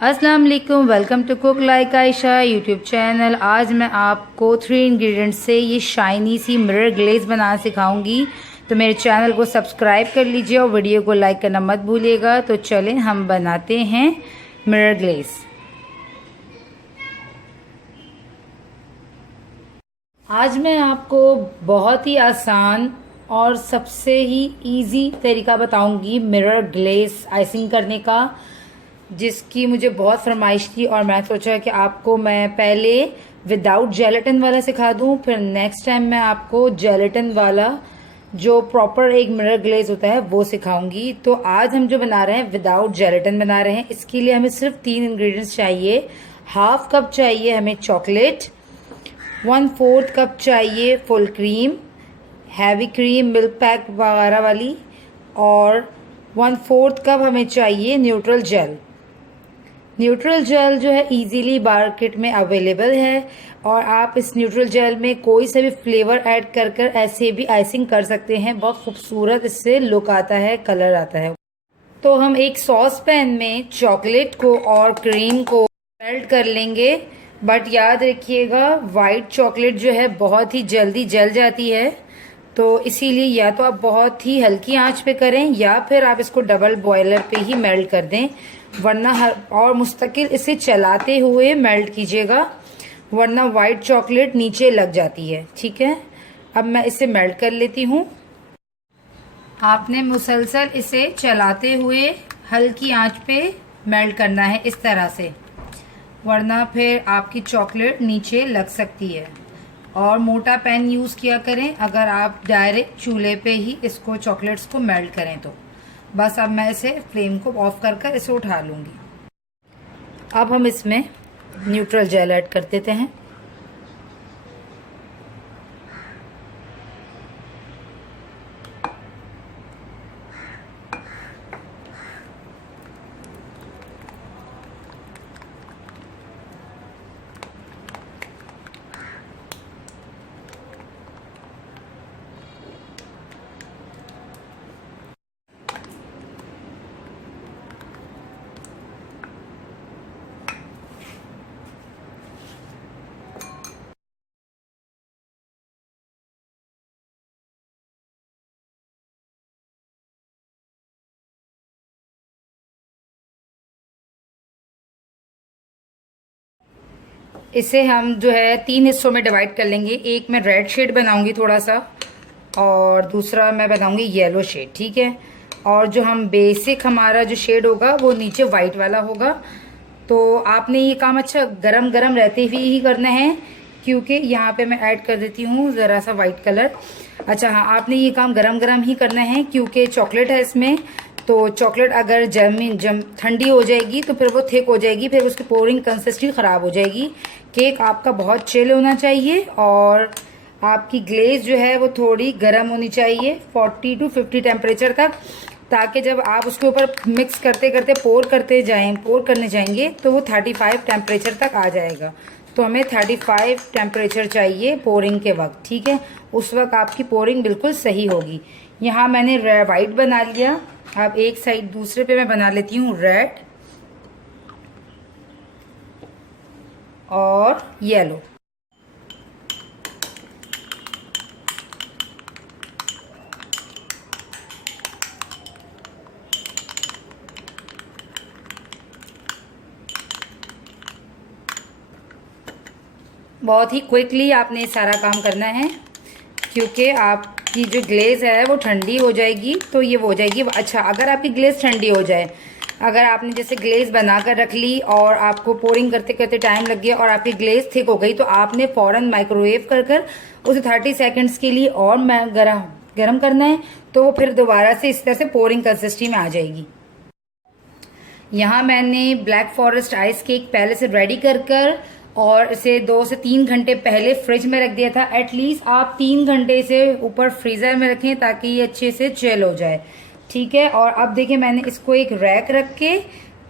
अस्सलाम वालेकुम, welcome to Cook Like Ayesha YouTube channel. आज मैं आपको 3 इंग्रेडिएंट्स से ये शाइनी सी मिरर ग्लेज बनाना सिखाऊंगी। तो मेरे चैनल को सब्सक्राइब कर लीजिए और वीडियो को लाइक करना मत भूलिएगा। तो चलें हम बनाते हैं मिरर ग्लेज। आज मैं आपको बहुत ही आसान और सबसे ही इजी तरीका बताऊंगी मिरर ग्लेज आइसिंग करने का, जिसकी मुझे बहुत फरमाइश थी और मैं सोचा कि आपको मैं पहले विदाउट जेलेटिन वाला सिखा दूं, फिर नेक्स्ट टाइम मैं आपको जेलेटिन वाला जो प्रॉपर एक मिरर ग्लेज होता है वो सिखाऊंगी। तो आज हम जो बना रहे हैं विदाउट जेलेटिन बना रहे हैं। इसके लिए हमें सिर्फ 3 इंग्रेडिएंट्स चाहिए। हाफ कप चाहिए हमें चॉकलेट, 1/4 कप चाहिए full cream, heavy cream milk pack वगैरह वाली, और 1/4 कप हमें चाहिए न्यूट्रल जेल। न्यूट्रल जेल जो है इजीली मार्केट में अवेलेबल है और आप इस न्यूट्रल जेल में कोई सा भी फ्लेवर ऐड कर कर ऐसे भी आइसिंग कर सकते हैं। बहुत खूबसूरत इससे लुक आता है, कलर आता है। तो हम एक सॉस पैन में चॉकलेट को और क्रीम को मेल्ट कर लेंगे। बट याद रखिएगा वाइट चॉकलेट जो है बहुत ही जल्दी जल जाती है, तो इसीलिए या तो आप बहुत ही हल्की आंच पे करें या फिर आप इसको डबल बॉयलर पे ही मेल्ट कर दें, वरना और मुस्तकिल इसे चलाते हुए मेल्ट कीजिएगा, वरना वाइट चॉकलेट नीचे लग जाती है। ठीक है, अब मैं इसे मेल्ट कर लेती हूँ। आपने मुसलसल इसे चलाते हुए हल्की आंच पे मेल्ट करना है इस तरह से, वरना फिर आपकी चॉकलेट नीचे लग सकती है। और मोटा पैन यूज़ किया करें अगर आप डायरेक्ट चूल्हे पे ही इसको चॉकलेट्स को मेल्ट करें तो। बस अब मैं इसे फ्लेम को ऑफ कर कर इसे उठा लूँगी। अब हम इसमें न्यूट्रल जेल ऐड कर देते हैं। इसे हम जो है 3 हिस्सों में डिवाइड कर लेंगे। एक मैं रेड शेड बनाऊंगी थोड़ा सा और दूसरा मैं बनाऊंगी येलो शेड। ठीक है, और जो हम बेसिक हमारा जो शेड होगा वो नीचे वाइट वाला होगा। तो आपने ये काम अच्छा गरम गरम रहते हुए ही करना है, क्योंकि यहाँ पे मैं ऐड कर देती हूँ ज़रा सा वाइट कलर। अच्छा हाँ, आपने ये काम गरम गरम ही करना है क्योंकि चॉकलेट है इसमें। तो चॉकलेट अगर जम ठंडी हो जाएगी तो फिर वो थिक हो जाएगी, फिर उसकी पोरिंग कंसिस्टेंसी ख़राब हो जाएगी। केक आपका बहुत चिल होना चाहिए और आपकी ग्लेज जो है वो थोड़ी गर्म होनी चाहिए 40 to 50 टेम्परेचर तक, ताकि जब आप उसके ऊपर मिक्स करते करते पोर करने जाएंगे तो वो 35 टेम्परेचर तक आ जाएगा। तो हमें 35 टेम्परेचर चाहिए पोरिंग के वक्त। ठीक है, उस वक्त आपकी पोरिंग बिल्कुल सही होगी। यहाँ मैंने वाइट बना लिया। अब एक साइड दूसरे पे मैं बना लेती हूँ रेड और येलो। बहुत ही क्विकली आपने सारा काम करना है, क्योंकि आपकी जो ग्लेज है वो ठंडी हो जाएगी तो ये हो जाएगी। अच्छा, अगर आपकी ग्लेज ठंडी हो जाए, अगर आपने जैसे ग्लेज बनाकर रख ली और आपको पोरिंग करते करते टाइम लग गया और आपकी ग्लेज थिक हो गई, तो आपने फ़ौरन माइक्रोवेव कर कर उसे 30 सेकेंड्स के लिए और गरम करना है, तो वो फिर दोबारा से इस तरह से पोरिंग कंसिस्टेंसी में आ जाएगी। यहाँ मैंने ब्लैक फॉरेस्ट आइस केक पहले से रेडी कर कर और इसे 2 से 3 घंटे पहले फ्रिज में रख दिया था। एटलीस्ट आप 3 घंटे से ऊपर फ्रीज़र में रखें ताकि ये अच्छे से चिल हो जाए। ठीक है, और अब देखिए मैंने इसको एक रैक रख के,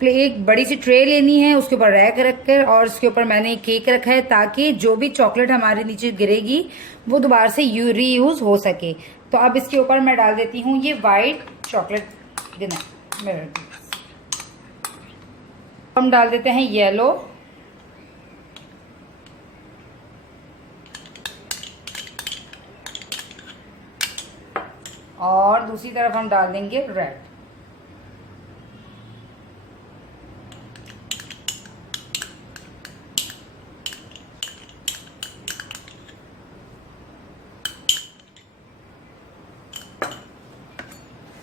एक बड़ी सी ट्रे लेनी है, उसके ऊपर रैक रख कर और उसके ऊपर मैंने एक केक रखा है ताकि जो भी चॉकलेट हमारे नीचे गिरेगी वो दोबारा से रीयूज हो सके। तो अब इसके ऊपर मैं डाल देती हूँ ये वाइट चॉकलेट मिरर। हम डाल देते हैं येलो, और दूसरी तरफ हम डाल देंगे रेड।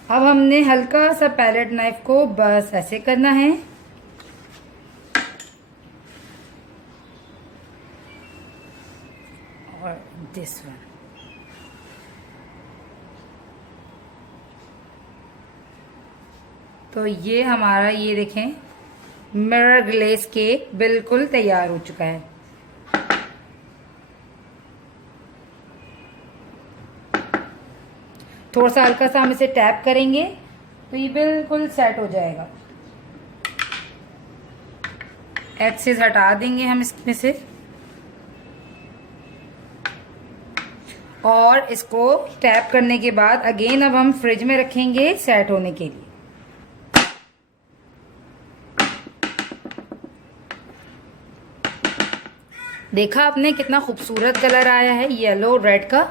अब हमने हल्का सा पैलेट नाइफ को बस ऐसे करना है और दिस वन। तो ये हमारा, ये देखें, मिरर ग्लेस केक बिल्कुल तैयार हो चुका है। थोड़ा सा हल्का सा हम इसे टैप करेंगे तो ये बिल्कुल सेट हो जाएगा। एक्सेस हटा देंगे हम इसमें से और इसको टैप करने के बाद अगेन अब हम फ्रिज में रखेंगे सेट होने के लिए। देखा आपने कितना खूबसूरत कलर आया है येलो रेड का।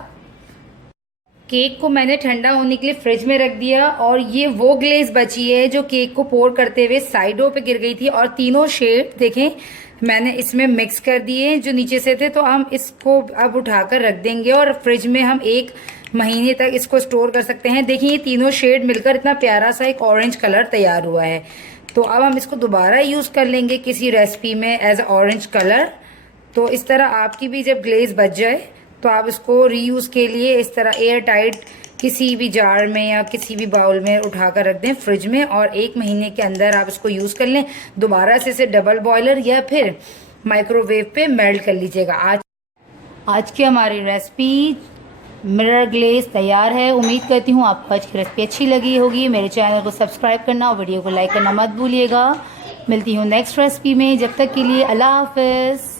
केक को मैंने ठंडा होने के लिए फ्रिज में रख दिया और ये वो ग्लेज बची है जो केक को पोर करते हुए साइडों पे गिर गई थी, और तीनों शेड देखें मैंने इसमें मिक्स कर दिए जो नीचे से थे। तो हम इसको अब उठाकर रख देंगे और फ्रिज में हम 1 महीने तक इसको स्टोर कर सकते हैं। देखिए ये तीनों शेड मिलकर इतना प्यारा सा एक ऑरेंज कलर तैयार हुआ है। तो अब हम इसको दोबारा यूज़ कर लेंगे किसी रेसिपी में एज ऑरेंज कलर। तो इस तरह आपकी भी जब ग्लेज बच जाए तो आप इसको रीयूज़ के लिए इस तरह एयर टाइट किसी भी जार में या किसी भी बाउल में उठाकर रख दें फ्रिज में, और 1 महीने के अंदर आप इसको यूज़ कर लें। दोबारा से इसे डबल बॉयलर या फिर माइक्रोवेव पे मेल्ट कर लीजिएगा। आज की हमारी रेसिपी मिरर ग्लेज तैयार है। उम्मीद करती हूँ आपको आज की रेसिपी अच्छी लगी होगी। मेरे चैनल को सब्सक्राइब करना और वीडियो को लाइक करना मत भूलिएगा। मिलती हूँ नेक्स्ट रेसिपी में, जब तक के लिए अल्लाह हाफिज़।